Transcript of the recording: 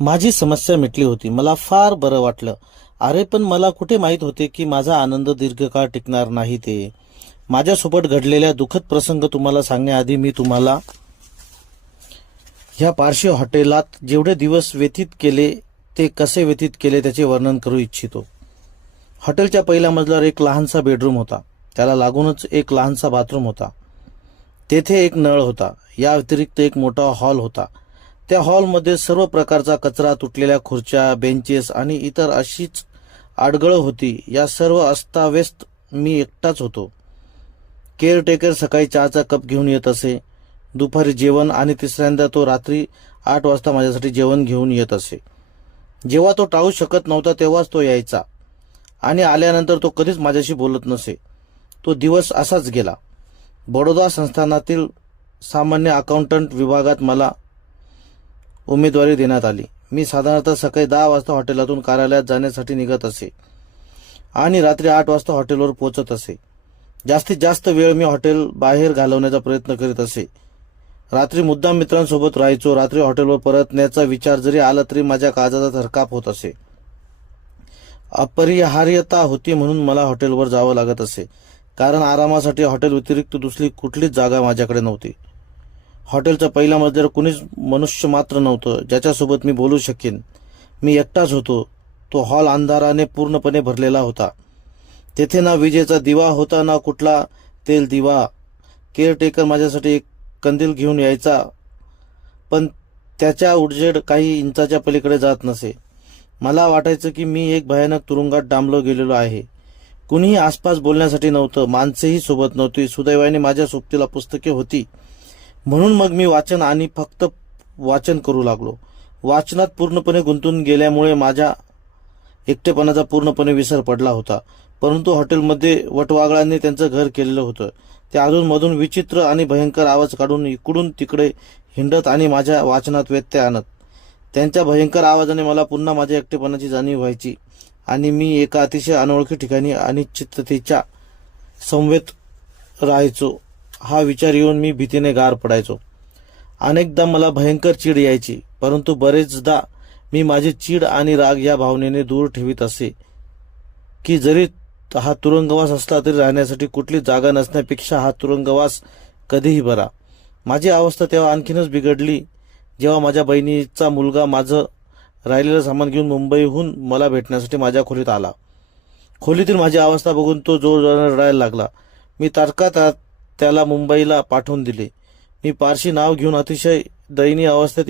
माझी समस्या मिटली होती. मला फार बरं वाटलं. अरे पण मला कुठे माहीत होते की माझा आनंद दीर्घकाळ टिकणार नाही ते. माझ्यासोबत घडलेल्या दुःखद प्रसंग तुम्हाला सांगण्याआधी मी तुम्हाला ह्या पारशी हॉटेलात जेवढे दिवस व्यतीत केले ते कसे व्यतीत केले त्याचे वर्णन करू इच्छितो. हॉटेलच्या पहिल्या मजल्यावर एक लहानसा बेडरूम होता. त्याला लागूनच एक लहानसा बाथरूम होता. तेथे एक नळ होता. या व्यतिरिक्त एक मोठा हॉल होता. त्या हॉलमध्ये सर्व प्रकारचा कचरा, तुटलेल्या खुर्च्या, बेंचेस आणि इतर अशीच आडगळ होती. या सर्व अस्ताव्यस्त मी एकटाच होतो. केअरटेकर सकाळी चहाचा कप घेऊन येत असे, दुपारी जेवण आणि तिसऱ्यांदा तो रात्री 8 वाजता माझ्यासाठी जेवण घेऊन येत असे. जेव्हा तो टाळू शकत नव्हता तेव्हाच तो यायचा आणि आल्यानंतर तो कधीच माझ्याशी बोलत नसे. तो दिवस असाच गेला. बडोदा संस्थानातील सामान्य अकाउंटंट विभागात मला उमेदवारी देण्यात आली. मी साधारणतः सकाळी 10 वाजता हॉटेलातून कार्यालयात जाण्यासाठी निघत असे आणि रात्री 8 वाजता हॉटेलवर पोहोचत असे. जास्तीत जास्त वेळ मी हॉटेल बाहेर घालवण्याचा प्रयत्न करीत असे. रात्री मुद्दाम मित्रांसोबत राहायचो. रात्री हॉटेलवर परतण्याचा विचार जरी आला तरी माझ्या काळजाचा थरकाप होत असे. अपरिहार्यता होती म्हणून मला हॉटेलवर जावं लागत असे, कारण आरामासाठी हॉटेल व्यतिरिक्त दुसरी कुठलीच जागा माझ्याकडे नव्हती. हॉटेलच्या पहिल्या मजल्यावर कुणीच मनुष्य मात्र नव्हतं ज्याच्यासोबत मी बोलू शकेन. मी एकटाच होतो. तो हॉल अंधाराने पूर्णपणे भरलेला होता. तेथे ना विजेचा दिवा होता ना कुठला तेल दिवा. केअरटेकर माझ्यासाठी एक कंदील घेऊन यायचा, पण त्याच्या उजेड काही इंचाच्या पलीकडे जात नसे. मला वाटायचं की मी एक भयानक तुरुंगात डांबलो गेलेलो आहे. कुणीही आसपास बोलण्यासाठी नव्हतं. माणसेही सोबत नव्हती. सुदैवाने माझ्या सोबतीला पुस्तके होती, म्हणून मग मी वाचन आणि फक्त वाचन करू लागलो. वाचनात पूर्णपणे गुंतून गेल्यामुळे माझ्या एकटेपणाचा पूर्णपणे विसर पडला होता. परंतु हॉटेलमध्ये वटवाघळांनी त्यांचं घर केलेलं होतं. ते अधूनमधून विचित्र आणि भयंकर आवाज काढून इकडून तिकडे हिंडत आणि माझ्या वाचनात व्यत्यय आणत. त्यांच्या भयंकर आवाजाने मला पुन्हा माझ्या एकटेपणाची जाणीव व्हायची आणि मी एका अतिशय अनोळखी ठिकाणी अनिश्चिततेच्या समवेत राहायचो. हा विचार येऊन मी भीतीने गार पडायचो. अनेकदा मला भयंकर चीड यायची, परंतु बरेचदा मी माझी चीड आणि राग या भावनेने दूर ठेवीत असे की जरी हा तुरुंगवास असला तरी राहण्यासाठी कुठली जागा नसण्यापेक्षा हा तुरुंगवास कधीही बरा. माझी अवस्था तेव्हा आणखीनच बिघडली जेव्हा माझ्या बहिणीचा मुलगा माझं राहिलेलं सामान घेऊन मुंबईहून मला भेटण्यासाठी माझ्या खोलीत आला. खोलीतील माझी अवस्था बघून तो जोरजोराने रडायला लागला. मी तात्काळ त्याला मुंबईला पाठवून दिले. मी पारशी नाव घेऊन अतिशय दयनीय अवस्थेत